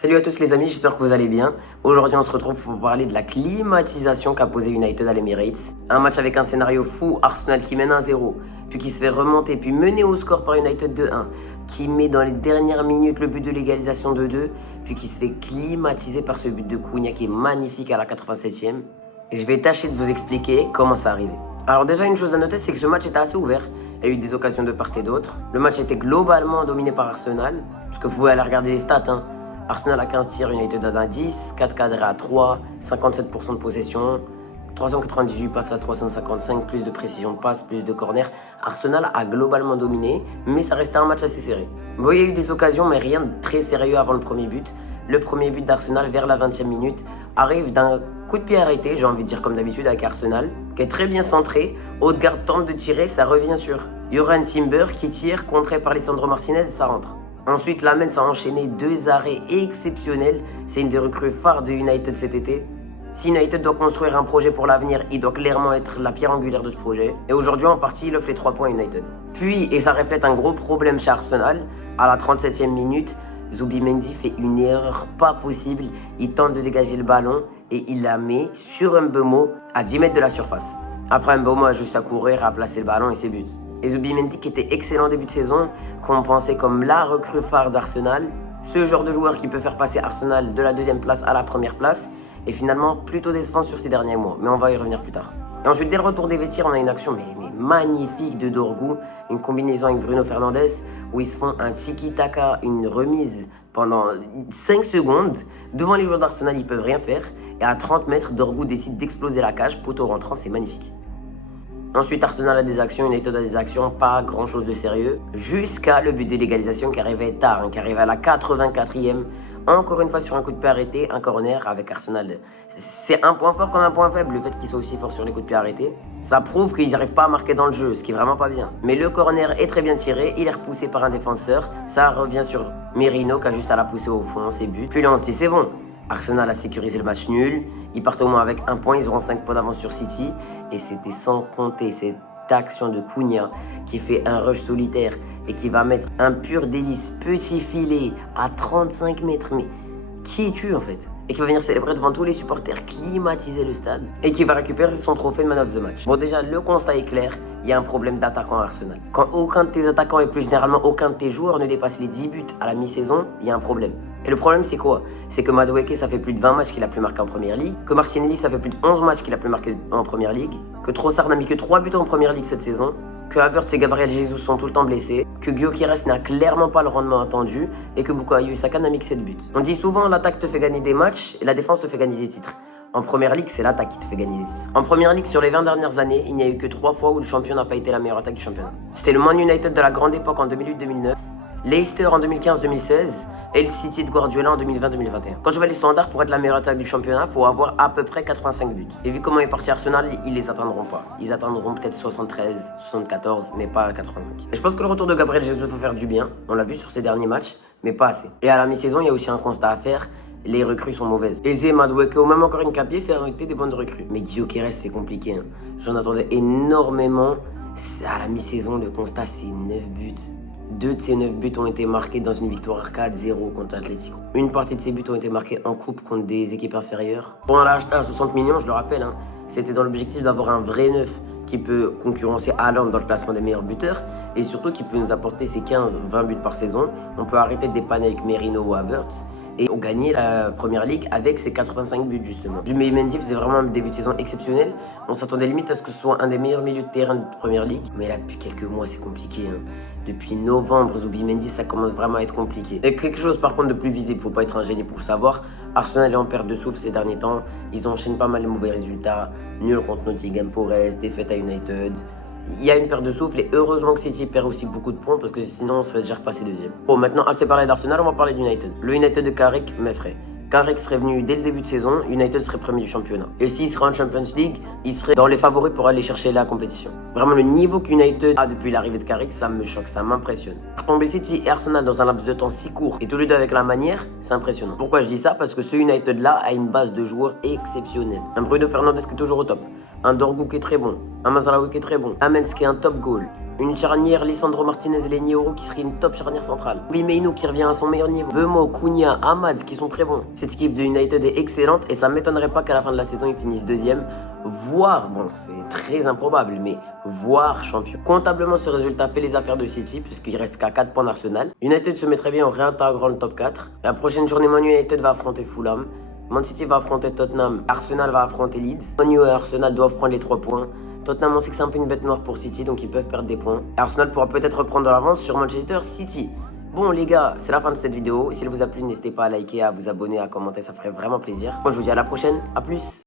Salut à tous les amis, j'espère que vous allez bien. Aujourd'hui on se retrouve pour parler de la climatisation qu'a posé United à l'Emirates. Un match avec un scénario fou, Arsenal qui mène 1-0, puis qui se fait remonter, puis mené au score par United 2-1, qui met dans les dernières minutes le but de l'égalisation 2-2, puis qui se fait climatiser par ce but de Cunha qui est magnifique à la 87e. Et je vais tâcher de vous expliquer comment ça arrivé. Alors déjà une chose à noter, c'est que ce match était assez ouvert. Il y a eu des occasions de part et d'autre. Le match était globalement dominé par Arsenal, parce que vous pouvez aller regarder les stats, hein. Arsenal à 15 tirs, United à 10, 4 cadrés à 3, 57% de possession, 398 passes à 355, plus de précision de passe, plus de corner. Arsenal a globalement dominé, mais ça restait un match assez serré. Bon, il y a eu des occasions, mais rien de très sérieux avant le premier but. Le premier but d'Arsenal vers la 20e minute arrive d'un coup de pied arrêté, j'ai envie de dire comme d'habitude avec Arsenal, qui est très bien centré. Odegaard tente de tirer, ça revient sur Yoran Timber qui tire, contré par Lisandro Martinez, ça rentre. Ensuite, Lamens a enchaîné 2 arrêts exceptionnels. C'est une des recrues phares de United cet été. Si United doit construire un projet pour l'avenir, il doit clairement être la pierre angulaire de ce projet. Et aujourd'hui, en partie, il offre les 3 points à United. Puis, et ça reflète un gros problème chez Arsenal, à la 37e minute, Zubimendi fait une erreur pas possible. Il tente de dégager le ballon et il la met sur Mbeumo à 10 mètres de la surface. Après, Mbeumo a juste à courir, à placer le ballon et c'est but. Et Zubimendi, qui était excellent début de saison, qu'on pensait comme la recrue phare d'Arsenal, ce genre de joueur qui peut faire passer Arsenal de la 2e place à la 1re place, est finalement plutôt décevant sur ces derniers mois, mais on va y revenir plus tard. Et ensuite, dès le retour des vestiaires, on a une action mais magnifique de Dorgu, une combinaison avec Bruno Fernandes, où ils se font un tiki-taka, une remise pendant 5 secondes. Devant les joueurs d'Arsenal, ils peuvent rien faire, et à 30 mètres, Dorgu décide d'exploser la cage, poteau rentrant, c'est magnifique. Ensuite, Arsenal a des actions, United a des actions, pas grand chose de sérieux. Jusqu'à le but de l'égalisation qui arrivait tard, qui arrivait à la 84e. Encore une fois sur un coup de pied arrêté, un corner avec Arsenal. C'est un point fort comme un point faible, le fait qu'il soit aussi fort sur les coups de pied arrêtés. Ça prouve qu'ils n'arrivent pas à marquer dans le jeu, ce qui est vraiment pas bien. Mais le corner est très bien tiré, il est repoussé par un défenseur. Ça revient sur Merino qui a juste à la pousser au fond, c'est but. Puis là on se dit c'est bon, Arsenal a sécurisé le match nul. Ils partent au moins avec 1 point, ils auront 5 points d'avance sur City. Et c'était sans compter cette action de Cunha qui fait un rush solitaire et qui va mettre un pur délice, petit filet à 35 mètres. Mais qui es-tu en fait? Et qui va venir célébrer devant tous les supporters, climatiser le stade et qui va récupérer son trophée de man of the match. Bon, déjà, le constat est clair, il y a un problème d'attaquant à Arsenal. Quand aucun de tes attaquants et plus généralement aucun de tes joueurs ne dépasse les 10 buts à la mi-saison, il y a un problème. Et le problème, c'est quoi? C'est que Madueke, ça fait plus de 20 matchs qu'il a plus marqué en Première Ligue, que Martinelli, ça fait plus de 11 matchs qu'il a plus marqué en Première Ligue, que Trossard n'a mis que 3 buts en Première Ligue cette saison, que Havertz et Gabriel Jesus sont tout le temps blessés, que Gyökeres n'a clairement pas le rendement attendu et que Bukayo Saka n'a mis que 7 buts. On dit souvent l'attaque te fait gagner des matchs et la défense te fait gagner des titres. En Première Ligue, c'est l'attaque qui te fait gagner des titres. En Première Ligue, sur les 20 dernières années, il n'y a eu que 3 fois où le champion n'a pas été la meilleure attaque du championnat. C'était le Man United de la grande époque en 2008-2009, Leicester en 2015-2016 et le City de Guardiola en 2020-2021. Quand je vois les standards pour être la meilleure attaque du championnat, il faut avoir à peu près 85 buts. Et vu comment est parti Arsenal, ils les atteindront pas. Ils atteindront peut-être 73, 74, mais pas 85. Et je pense que le retour de Gabriel Jesus va faire du bien. On l'a vu sur ces derniers matchs, mais pas assez. Et à la mi-saison, il y a aussi un constat à faire. Les recrues sont mauvaises. Eze, Madueke ou même encore une Capier, c'est été des bonnes recrues. Mais Gyökeres, c'est compliqué. Hein. J'en attendais énormément. À la mi-saison, le constat, c'est 9 buts. 2 de ces 9 buts ont été marqués dans une victoire 4-0 contre Atlético. Une partie de ces buts ont été marqués en coupe contre des équipes inférieures. On l'a acheté à 60 millions, je le rappelle. Hein. C'était dans l'objectif d'avoir un vrai neuf qui peut concurrencer Haaland dans le classement des meilleurs buteurs et surtout qui peut nous apporter ses 15-20 buts par saison. On peut arrêter de dépanner avec Merino ou Havertz et on gagnait la Première Ligue avec ses 85 buts justement. Zubimendi faisait vraiment un début de saison exceptionnel. On s'attendait limite à ce que ce soit un des meilleurs milieux de terrain de Première Ligue. Mais là, depuis quelques mois, c'est compliqué. Hein. Depuis novembre, Zubimendi, ça commence vraiment à être compliqué. Et quelque chose par contre de plus visible, faut pas être un génie pour le savoir. Arsenal est en perte de souffle ces derniers temps. Ils enchaînent pas mal de mauvais résultats. Nul contre Nottingham Forest, défaite à United. Il y a une perte de souffle et heureusement que City perd aussi beaucoup de points parce que sinon on serait déjà repassé deuxième. Bon, maintenant assez parlé d'Arsenal, on va parler d'United. Le United de Carrick m'effraie. Carrick serait venu dès le début de saison, United serait premier du championnat. Et s'il serait en Champions League, il serait dans les favoris pour aller chercher la compétition. Vraiment, le niveau qu'United a depuis l'arrivée de Carrick, ça me choque, ça m'impressionne. Tomber City et Arsenal dans un laps de temps si court et tous les deux avec la manière, c'est impressionnant. Pourquoi je dis ça? Parce que ce United-là a une base de joueurs exceptionnelle. Un Bruno Fernandes qui est toujours au top. un Dorgu qui est très bon, un Mazraoui qui est très bon, Amens qui est un top goal, une charnière Lisandro Martinez et Lenioro qui serait une top charnière centrale, Bimeino qui revient à son meilleur niveau, Vemo, Cunha, Ahmad qui sont très bons. Cette équipe de United est excellente et ça m'étonnerait pas qu'à la fin de la saison ils finissent deuxième, voire, bon c'est très improbable, mais voire champion. Comptablement ce résultat fait les affaires de City puisqu'il reste qu'à 4 points d'Arsenal. United se mettrait bien en réintégrant le top 4. La prochaine journée Man United va affronter Fulham. Man City va affronter Tottenham, Arsenal va affronter Leeds. Man U et Arsenal doivent prendre les 3 points. Tottenham, on sait que c'est un peu une bête noire pour City, donc ils peuvent perdre des points. Arsenal pourra peut-être reprendre de l'avance sur Manchester City. Bon les gars, c'est la fin de cette vidéo. Si elle vous a plu, n'hésitez pas à liker, à vous abonner, à commenter, ça ferait vraiment plaisir. Moi je vous dis à la prochaine, à plus.